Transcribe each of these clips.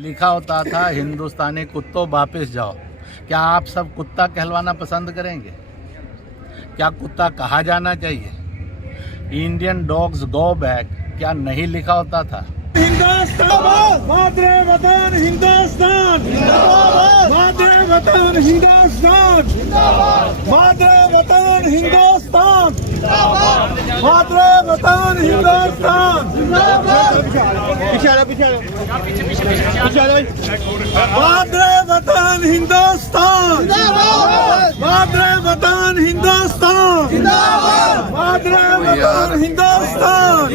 लिखा होता था हिंदुस्तानी कुत्तों वापस जाओ। क्या आप सब कुत्ता कहलवाना पसंद करेंगे? क्या कुत्ता कहा जाना चाहिए? इंडियन डॉग्स गो बैक क्या नहीं लिखा होता था? हिंदुस्तान मातृ वतन हिंदुस्तान मातृ वतन हिंदुस्तान मातृ वतन हिंदुस्तान मातृ वतन हिंदुस्तान मातृ वतन हिंदुस्तान मातृ वतन हिंदुस्तान मातृ वतन हिंदुस्तान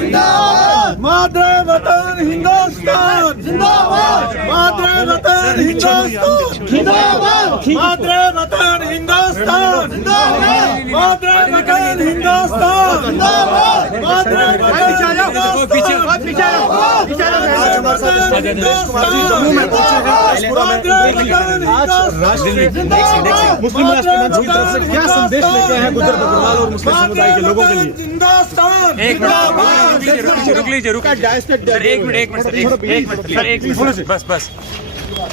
मातृ वतन हिंदुस्तान जिंदाबाद मातृ वतन हिंदुस्तान जिंदाबाद मातृ वतन हिंदुस्तान जिंदाबाद मातृ वतन हिंदुस्तान जिंदाबाद मातृ वतन पीछे मुस्लिम राष्ट्र में क्या संदेश लेके हैं गुजर बकरवाल और मुस्लिम समुदाय के लोगों के लिए? हिंदुस्तान एक मिनट रुक लीजिए सर, एक मिनट बस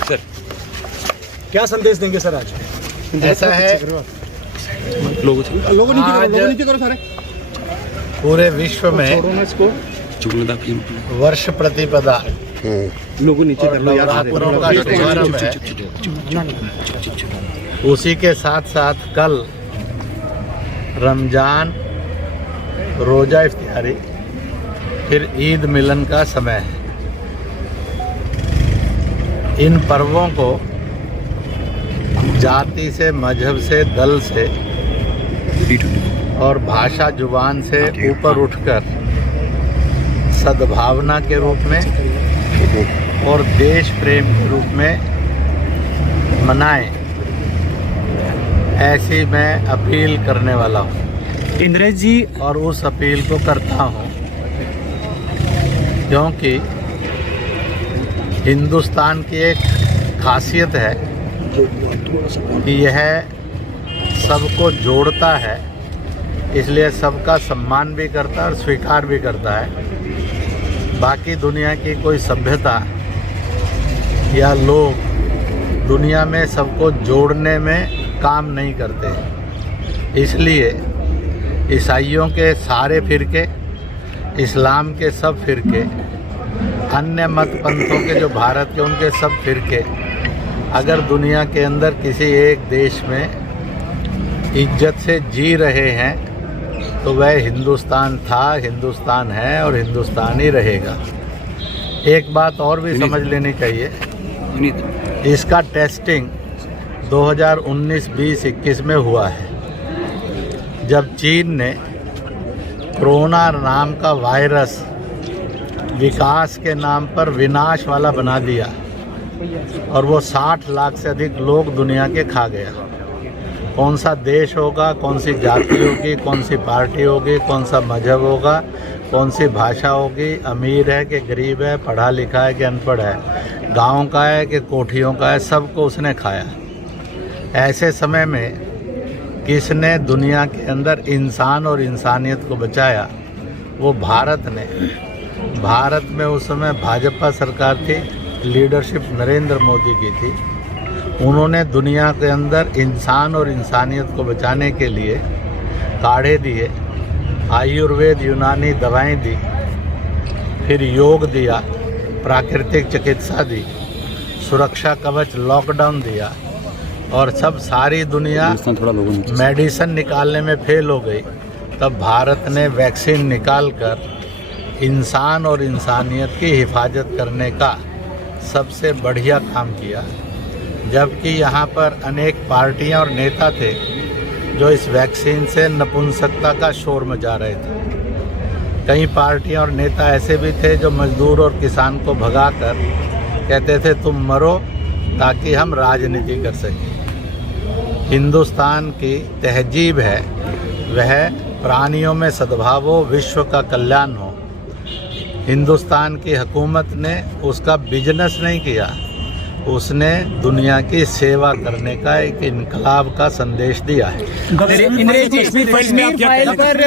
सर, क्या संदेश देंगे सर आज? ऐसा है, लोगों नीचे करो सारे। पूरे विश्व में वर्ष प्रतिपदा लोगों नीचे कर लो यार। नवरात्रों का शुभारंभ है। उसी के साथ साथ कल रमजान, रोजा इफ्तियारी, फिर ईद मिलन का समय है। इन पर्वों को जाति से, मजहब से, दल से और भाषा जुबान से ऊपर उठकर सद्भावना के रूप में और देश प्रेम के रूप में मनाएं, ऐसी मैं अपील करने वाला हूँ। इंद्रेश जी, और उस अपील को करता हूँ क्योंकि हिंदुस्तान की एक खासियत है कि यह सबको जोड़ता है, इसलिए सबका सम्मान भी करता है और स्वीकार भी करता है। बाकी दुनिया की कोई सभ्यता या लोग दुनिया में सबको जोड़ने में काम नहीं करते। इसलिए ईसाइयों के सारे फिरके, इस्लाम के सब फिरके, अन्य मत पंथों के जो भारत के उनके सब फिरके अगर दुनिया के अंदर किसी एक देश में इज्जत से जी रहे हैं तो वह हिंदुस्तान था, हिंदुस्तान है और हिंदुस्तान ही रहेगा। एक बात और भी समझ लेनी चाहिए, इसका टेस्टिंग 2019, 20, 21 में हुआ है, जब चीन ने कोरोना नाम का वायरस विकास के नाम पर विनाश वाला बना दिया और वो 60 लाख से अधिक लोग दुनिया के खा गया। कौन सा देश होगा, कौन सी जाति होगी, कौन सी पार्टी होगी, कौन सा मजहब होगा, कौन सी भाषा होगी, अमीर है कि गरीब है, पढ़ा लिखा है कि अनपढ़ है, गांव का है कि कोठियों का है, सबको उसने खाया। ऐसे समय में किसने दुनिया के अंदर इंसान और इंसानियत को बचाया? वो भारत ने। भारत में उस समय भाजपा सरकार थी, लीडरशिप नरेंद्र मोदी की थी। उन्होंने दुनिया के अंदर इंसान और इंसानियत को बचाने के लिए काढ़े दिए, आयुर्वेद यूनानी दवाएं दी, फिर योग दिया, प्राकृतिक चिकित्सा दी, सुरक्षा कवच लॉकडाउन दिया और सब सारी दुनिया मेडिसिन निकालने में फेल हो गई। तब भारत ने वैक्सीन निकालकर इंसान और इंसानियत की हिफाजत करने का सबसे बढ़िया काम किया। जबकि यहाँ पर अनेक पार्टियाँ और नेता थे जो इस वैक्सीन से नपुंसकता का शोर मचा रहे थे। कई पार्टियाँ और नेता ऐसे भी थे जो मजदूर और किसान को भगाकर कहते थे तुम मरो ताकि हम राजनीति कर सकें। हिंदुस्तान की तहजीब है वह प्राणियों में सद्भाव हो, विश्व का कल्याण हो। हिंदुस्तान की हुकूमत ने उसका बिजनेस नहीं किया, उसने दुनिया की सेवा करने का एक इनकलाब का संदेश दिया है। इंद्रेश जी, कश्मीर फाइल पर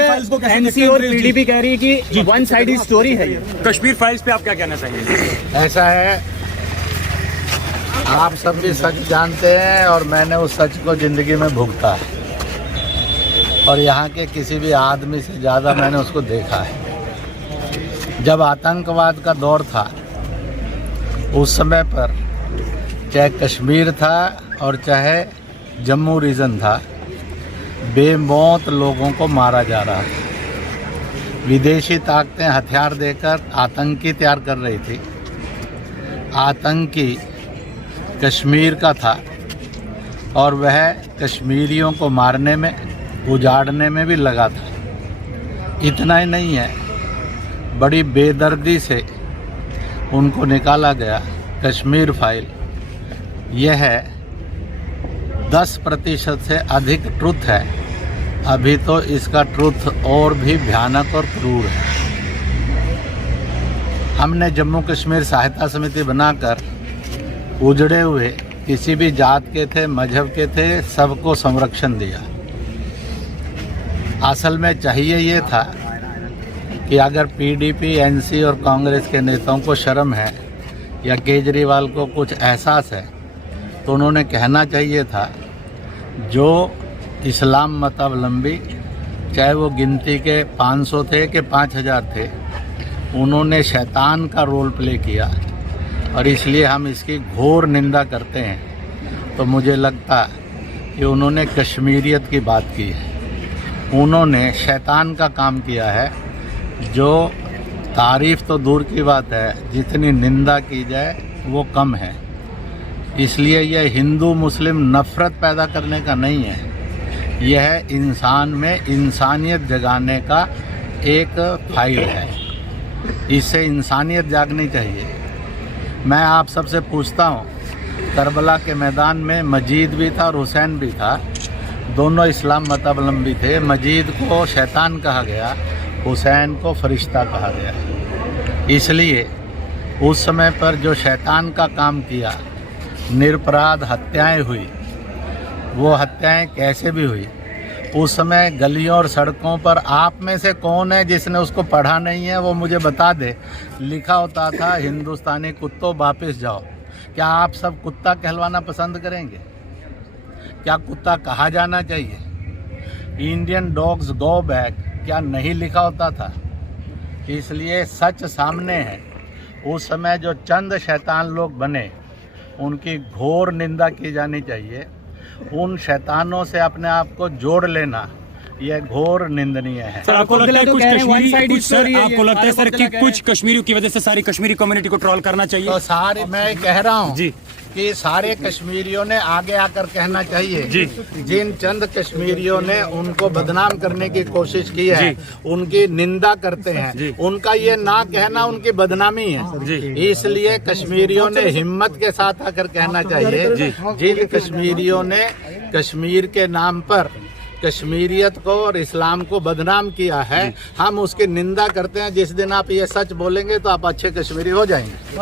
एनसी और पीडीपी कह रही है कि वन साइड स्टोरी है ये। कश्मीर फाइल्स पे आप क्या कहना चाहेंगे? ऐसा है, आप सब भी सच जानते हैं और मैंने उस सच को ज़िंदगी में भुगता है और यहाँ के किसी भी आदमी से ज़्यादा मैंने उसको देखा है। जब आतंकवाद का दौर था उस समय पर चाहे कश्मीर था और चाहे जम्मू रीजन था, बेमौत लोगों को मारा जा रहा था। विदेशी ताकतें हथियार देकर आतंकी तैयार कर रही थी। आतंकी कश्मीर का था और वह कश्मीरियों को मारने में, उजाड़ने में भी लगा था। इतना ही नहीं है, बड़ी बेदर्दी से उनको निकाला गया। कश्मीर फाइल यह 10% से अधिक ट्रुथ है। अभी तो इसका ट्रुथ और भी भयानक और क्रूर है। हमने जम्मू कश्मीर सहायता समिति बनाकर उजड़े हुए किसी भी जात के थे, मजहब के थे, सबको संरक्षण दिया। असल में चाहिए ये था कि अगर पीडीपी, एनसी और कांग्रेस के नेताओं को शर्म है या केजरीवाल को कुछ एहसास है तो उन्होंने कहना चाहिए था, जो इस्लाम मतावलंबी, चाहे वो गिनती के 500 थे कि 5000 थे, उन्होंने शैतान का रोल प्ले किया और इसलिए हम इसकी घोर निंदा करते हैं। तो मुझे लगता कि उन्होंने कश्मीरियत की बात की है, उन्होंने शैतान का काम किया है। जो तारीफ़ तो दूर की बात है, जितनी निंदा की जाए वो कम है। इसलिए यह हिंदू मुस्लिम नफ़रत पैदा करने का नहीं है, यह इंसान में इंसानियत जगाने का एक फाइल है। इससे इंसानियत जागनी चाहिए। मैं आप सबसे पूछता हूँ, करबला के मैदान में मजीद भी था और हुसैन भी था, दोनों इस्लाम मतावलंबी थे। मजीद को शैतान कहा गया, हुसैन को फरिश्ता कहा गया। इसलिए उस समय पर जो शैतान का काम किया, निरपराध हत्याएं हुई। वो हत्याएं कैसे भी हुई, उस समय गलियों और सड़कों पर आप में से कौन है जिसने उसको पढ़ा नहीं है, वो मुझे बता दे। लिखा होता था, हिंदुस्तानी कुत्तों वापस जाओ। क्या आप सब कुत्ता कहलवाना पसंद करेंगे? क्या कुत्ता कहा जाना चाहिए? इंडियन डॉग्स गो बैक क्या नहीं लिखा होता था? इसलिए सच सामने है। उस समय जो चंद शैतान लोग बने, उनकी घोर निंदा की जानी चाहिए। उन शैतानों से अपने आप को जोड़ लेना यह घोर निंदनीय है। सर, आपको लगता है कुछ कश्मीरियों की वजह से सारी कश्मीरी कम्युनिटी को ट्रोल करना चाहिए? तो सारे, मैं कह रहा हूँ जी कि सारे कश्मीरियों ने आगे आकर कहना चाहिए जी। जिन चंद कश्मीरियों ने उनको बदनाम करने की कोशिश की है, उनकी निंदा करते हैं, उनका ये ना कहना उनकी बदनामी है। इसलिए कश्मीरियों ने हिम्मत के साथ आकर कहना चाहिए, जिन कश्मीरियों ने कश्मीर के नाम पर कश्मीरियत को और इस्लाम को बदनाम किया है, हम उसकी निंदा करते हैं। जिस दिन आप ये सच बोलेंगे तो आप अच्छे कश्मीरी हो जाएंगे।